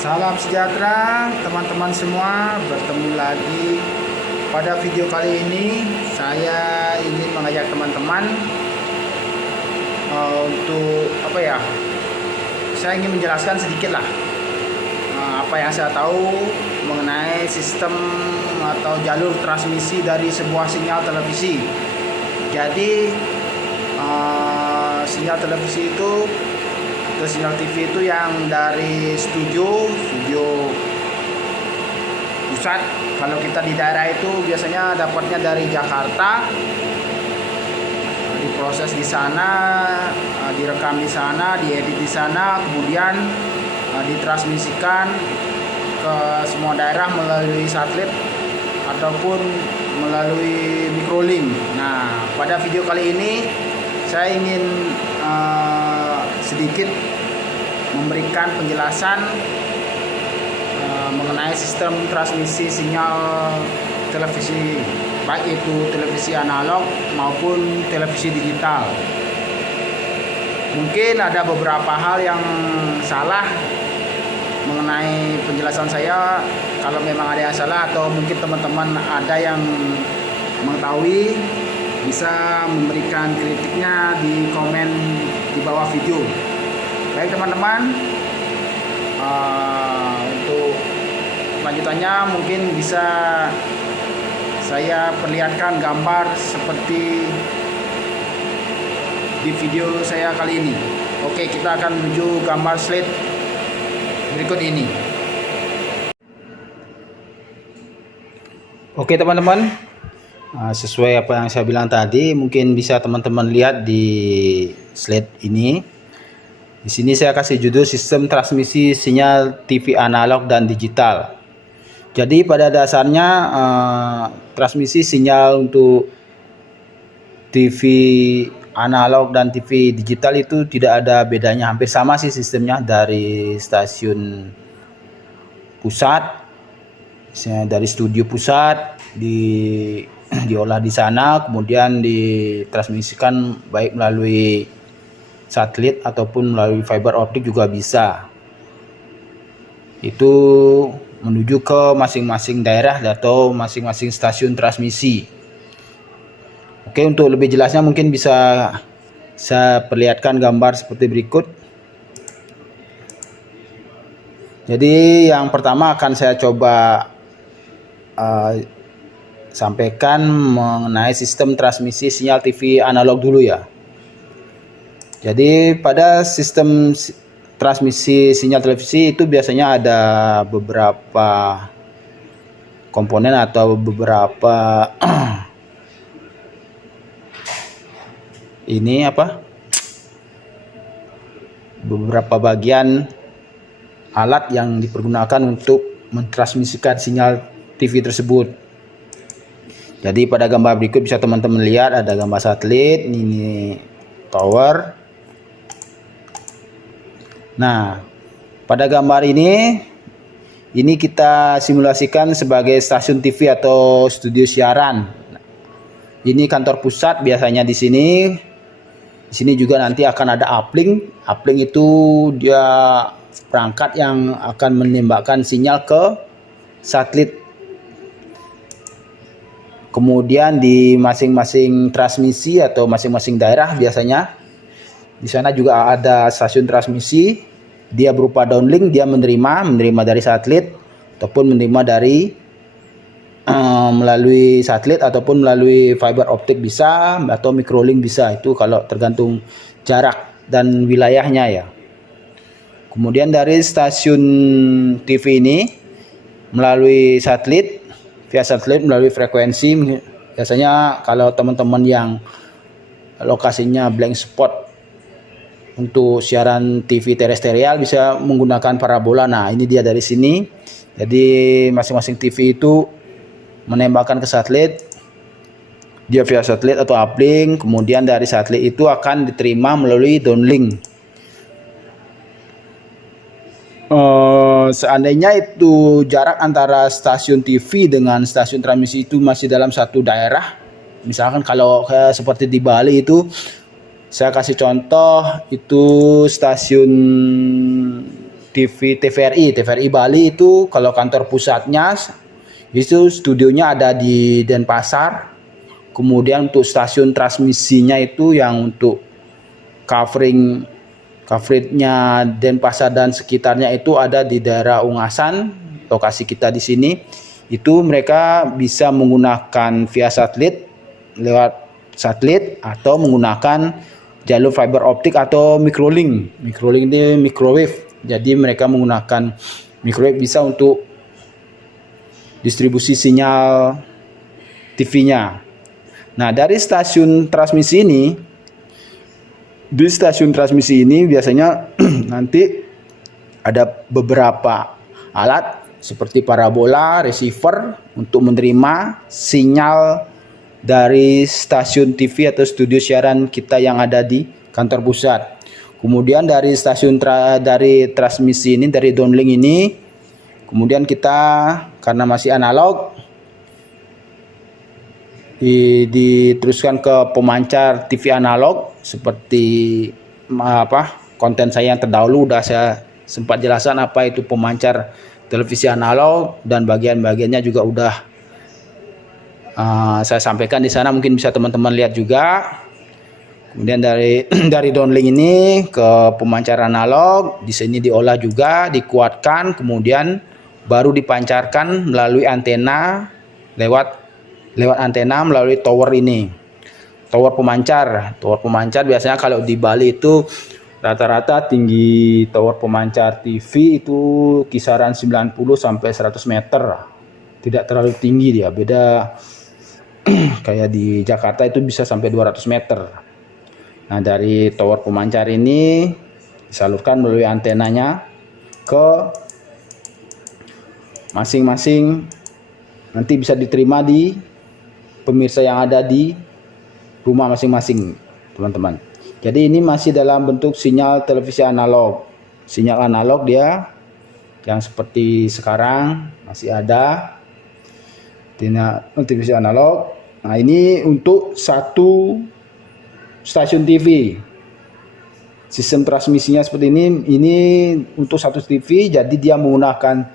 Salam sejahtera teman-teman semua, bertemu lagi. Pada video kali ini saya ingin mengajak teman-teman untuk saya ingin menjelaskan sedikit lah apa yang saya tahu mengenai sistem atau jalur transmisi dari sebuah sinyal televisi. Jadi sinyal televisi itu atau sinyal TV itu yang dari studio pusat. Kalau kita di daerah itu biasanya dapatnya dari Jakarta, diproses di sana, direkam di sana, diedit di sana, kemudian ditransmisikan ke semua daerah melalui satelit ataupun melalui microlink. Nah, pada video kali ini saya ingin sedikit memberikan penjelasan mengenai sistem transmisi sinyal televisi, baik itu televisi analog maupun televisi digital. Mungkin ada beberapa hal yang salah mengenai penjelasan saya. Kalau memang ada yang salah atau mungkin teman-teman ada yang mengetahui, bisa memberikan kritiknya di komen di bawah video. Baik teman-teman, untuk lanjutannya mungkin bisa saya perlihatkan gambar seperti di video saya kali ini. Oke, kita akan menuju gambar slide berikut ini. Oke teman-teman, sesuai apa yang saya bilang tadi, mungkin bisa teman-teman lihat di slide ini. Di sini saya kasih judul sistem transmisi sinyal TV analog dan digital. Jadi pada dasarnya transmisi sinyal untuk TV analog dan TV digital itu tidak ada bedanya, hampir sama sih sistemnya, dari stasiun pusat, dari studio pusat diolah di sana, kemudian ditransmisikan baik melalui satelit ataupun melalui fiber optik juga bisa. Itu menuju ke masing-masing daerah atau masing-masing stasiun transmisi. Oke, untuk lebih jelasnya mungkin bisa saya perlihatkan gambar seperti berikut. Jadi yang pertama akan saya coba sampaikan mengenai sistem transmisi sinyal TV analog dulu ya. Jadi pada sistem transmisi sinyal televisi itu biasanya ada beberapa komponen atau beberapa beberapa bagian alat yang dipergunakan untuk mentransmisikan sinyal TV tersebut. Jadi pada gambar berikut bisa teman-teman lihat ada gambar satelit, ini tower. Nah, pada gambar ini kita simulasikan sebagai stasiun TV atau studio siaran. Ini kantor pusat biasanya di sini. Di sini juga nanti akan ada uplink. Uplink itu dia perangkat yang akan menembakkan sinyal ke satelit. Kemudian di masing-masing transmisi atau masing-masing daerah biasanya di sana juga ada stasiun transmisi. Dia berupa downlink, dia menerima dari satelit ataupun menerima dari melalui satelit ataupun melalui fiber optik bisa, atau microlink bisa. Itu kalau tergantung jarak dan wilayahnya ya. Kemudian dari stasiun TV ini melalui satelit, via satelit melalui frekuensi. Biasanya kalau teman-teman yang lokasinya blank spot untuk siaran TV terestrial bisa menggunakan parabola. Nah, ini dia dari sini. Jadi masing-masing TV itu menembakkan ke satelit, dia via satelit atau uplink. Kemudian dari satelit itu akan diterima melalui downlink. Seandainya itu jarak antara stasiun TV dengan stasiun transmisi itu masih dalam satu daerah, misalkan kalau seperti di Bali itu, saya kasih contoh, itu stasiun TV TVRI Bali itu kalau kantor pusatnya itu studionya ada di Denpasar. Kemudian untuk stasiun transmisinya itu yang untuk coveragenya Denpasar dan sekitarnya itu ada di daerah Ungasan, lokasi kita di sini. Itu mereka bisa menggunakan via satelit, lewat satelit, atau menggunakan jalur fiber optik atau microlink. Microlink ini microwave. Jadi mereka menggunakan microwave bisa untuk distribusi sinyal TV-nya. Nah, dari stasiun transmisi ini, di stasiun transmisi ini biasanya nanti ada beberapa alat seperti parabola, receiver untuk menerima sinyal dari stasiun TV atau studio siaran kita yang ada di kantor pusat. Kemudian dari dari transmisi ini, dari downlink ini, kemudian kita karena masih analog diteruskan ke pemancar TV analog seperti konten saya yang terdahulu udah saya sempat jelaskan apa itu pemancar televisi analog, dan bagian-bagiannya juga udah saya sampaikan di sana, mungkin bisa teman-teman lihat juga. Kemudian dari downlink ini ke pemancar analog, di sini diolah juga, dikuatkan, kemudian baru dipancarkan melalui antena lewat antena melalui tower ini, tower pemancar. Biasanya kalau di Bali itu rata-rata tinggi tower pemancar TV itu kisaran 90 sampai 100 meter. Tidak terlalu tinggi dia, beda kayak di Jakarta itu bisa sampai 200 meter. Nah, dari tower pemancar ini disalurkan melalui antenanya ke masing-masing, nanti bisa diterima di pemirsa yang ada di rumah masing-masing, teman-teman. Jadi ini masih dalam bentuk sinyal televisi analog. Sinyal analog dia yang seperti sekarang masih ada televisi analog. Nah, ini untuk satu stasiun TV. Sistem transmisinya seperti ini. Ini untuk satu TV, jadi dia menggunakan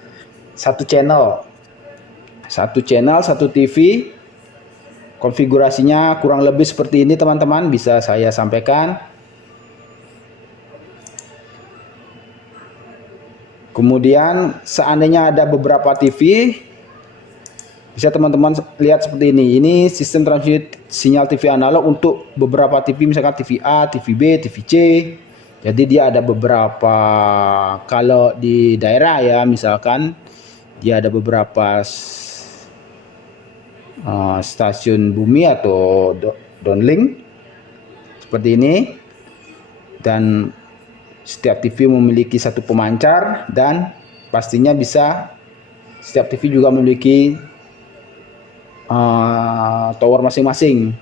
satu channel, satu TV. Konfigurasinya kurang lebih seperti ini, teman-teman, bisa saya sampaikan. Kemudian seandainya ada beberapa TV, bisa teman-teman lihat seperti ini. Ini sistem transmisi sinyal TV analog untuk beberapa TV, misalkan TV A, TV B, TV C. Jadi dia ada beberapa, kalau di daerah ya, misalkan dia ada beberapa stasiun bumi atau downlink seperti ini, dan setiap TV memiliki satu pemancar, dan pastinya bisa setiap TV juga memiliki tower masing-masing.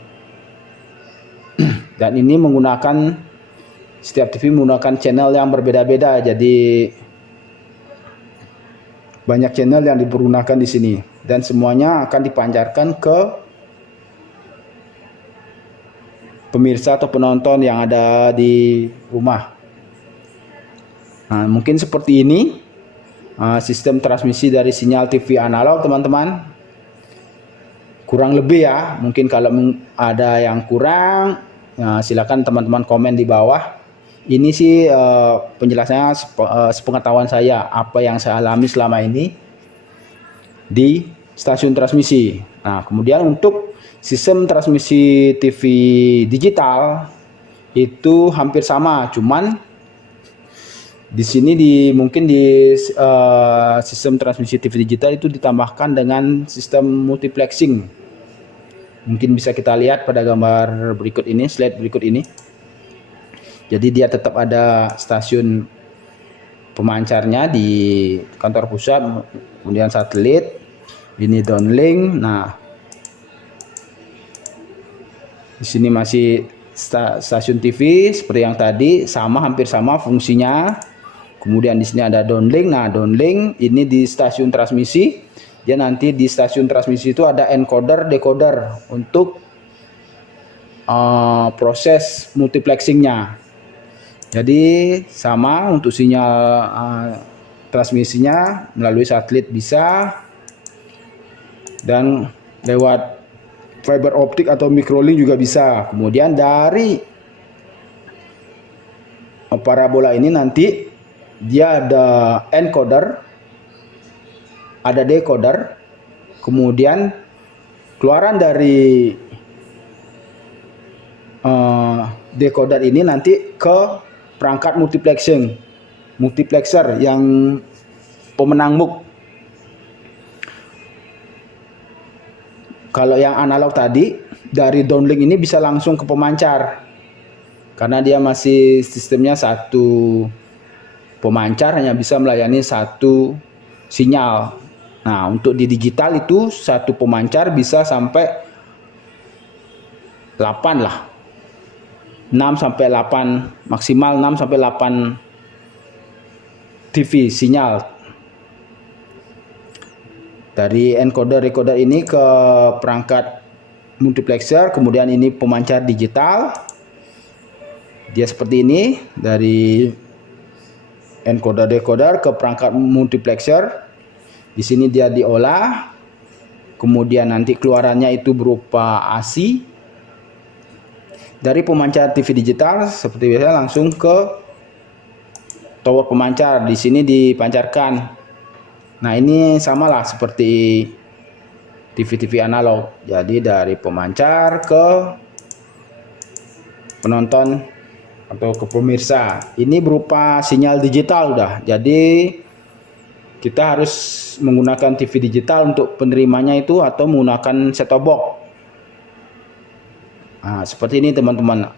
Dan ini menggunakan, setiap TV menggunakan channel yang berbeda-beda, jadi banyak channel yang dipergunakan di sini, dan semuanya akan dipancarkan ke pemirsa atau penonton yang ada di rumah. Nah, mungkin seperti ini sistem transmisi dari sinyal TV analog, teman-teman. Kurang lebih ya, mungkin kalau ada yang kurang, silakan teman-teman komen di bawah. Ini sih penjelasannya sepengetahuan saya, apa yang saya alami selama ini di stasiun transmisi. Nah, kemudian untuk sistem transmisi TV digital itu hampir sama, cuman di sini mungkin di sistem transmisi TV digital itu ditambahkan dengan sistem multiplexing. Mungkin bisa kita lihat pada gambar berikut ini, slide berikut ini. Jadi dia tetap ada stasiun pemancarnya di kantor pusat, kemudian satelit, ini downlink. Nah, di sini masih stasiun TV seperti yang tadi, sama, hampir sama fungsinya. Kemudian di sini ada downlink. Nah, downlink ini di stasiun transmisi. Dia nanti di stasiun transmisi itu ada encoder, decoder untuk proses multiplexingnya. Jadi sama untuk sinyal transmisinya melalui satelit bisa, dan lewat fiber optik atau microlink juga bisa. Kemudian dari parabola ini nanti dia ada encoder, ada decoder, kemudian keluaran dari decoder ini nanti ke perangkat multiplexer yang pemenang MUX. Kalau yang analog tadi dari downlink ini bisa langsung ke pemancar, karena dia masih sistemnya satu pemancar, hanya bisa melayani satu sinyal. Nah, untuk di digital itu satu pemancar bisa sampai 8 lah, 6 sampai 8, maksimal 6 sampai 8 TV sinyal dari encoder decoder ini ke perangkat multiplexer. Kemudian ini pemancar digital, dia seperti ini, dari encoder decoder ke perangkat multiplexer. Di sini dia diolah, kemudian nanti keluarannya itu berupa AC dari pemancar TV digital seperti biasa langsung ke tower pemancar. Di sini dipancarkan. Nah, ini samalah seperti TV-TV analog. Jadi dari pemancar ke penonton atau ke pemirsa. Ini berupa sinyal digital udah. Jadi kita harus menggunakan TV digital untuk penerimanya itu, atau menggunakan set-top box. Nah, seperti ini teman-teman,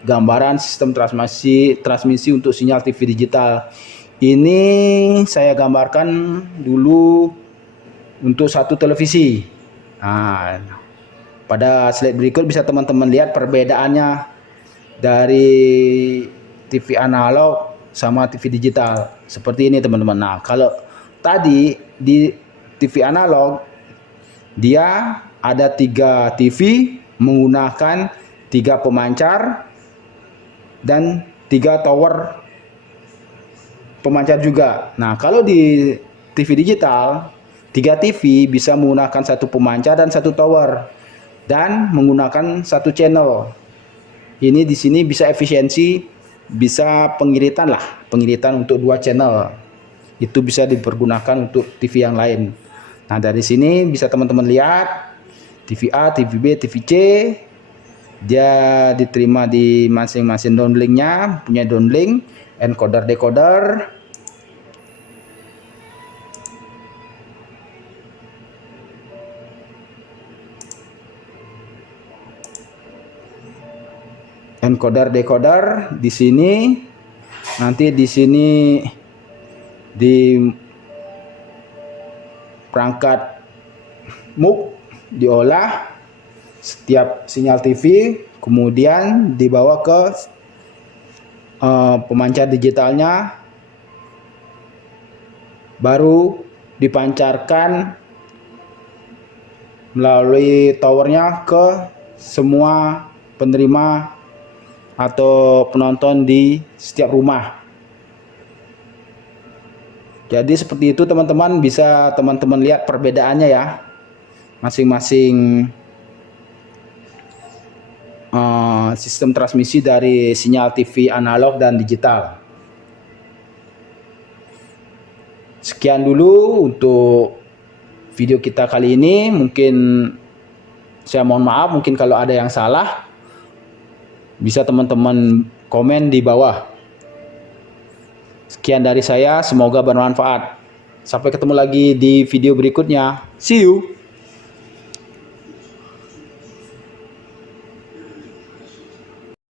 gambaran sistem transmisi untuk sinyal TV digital. Ini saya gambarkan dulu untuk satu televisi. Nah, pada slide berikut bisa teman-teman lihat perbedaannya dari TV analog sama TV digital. Seperti ini teman-teman. Nah, kalau tadi di TV analog dia ada 3 TV menggunakan 3 pemancar dan 3 tower pemancar juga. Nah, kalau di TV digital 3 TV bisa menggunakan 1 pemancar dan 1 tower dan menggunakan 1 channel. Ini di sini bisa efisiensi, bisa pengiritan untuk 2 channel. Itu bisa dipergunakan untuk TV yang lain. Nah, dari sini bisa teman-teman lihat TV A, TV B, TV C. Dia diterima di masing-masing downlinknya, punya downlink, encoder decoder. Encoder decoder di sini, nanti di sini di perangkat MUX diolah setiap sinyal TV, kemudian dibawa ke pemancar digitalnya, baru dipancarkan melalui towernya ke semua penerima atau penonton di setiap rumah. Jadi seperti itu teman-teman, bisa teman-teman lihat perbedaannya ya, masing-masing sistem transmisi dari sinyal TV analog dan digital. Sekian dulu untuk video kita kali ini. Mungkin saya mohon maaf, mungkin kalau ada yang salah bisa teman-teman komen di bawah. Sekian dari saya, semoga bermanfaat. Sampai ketemu lagi di video berikutnya. See you.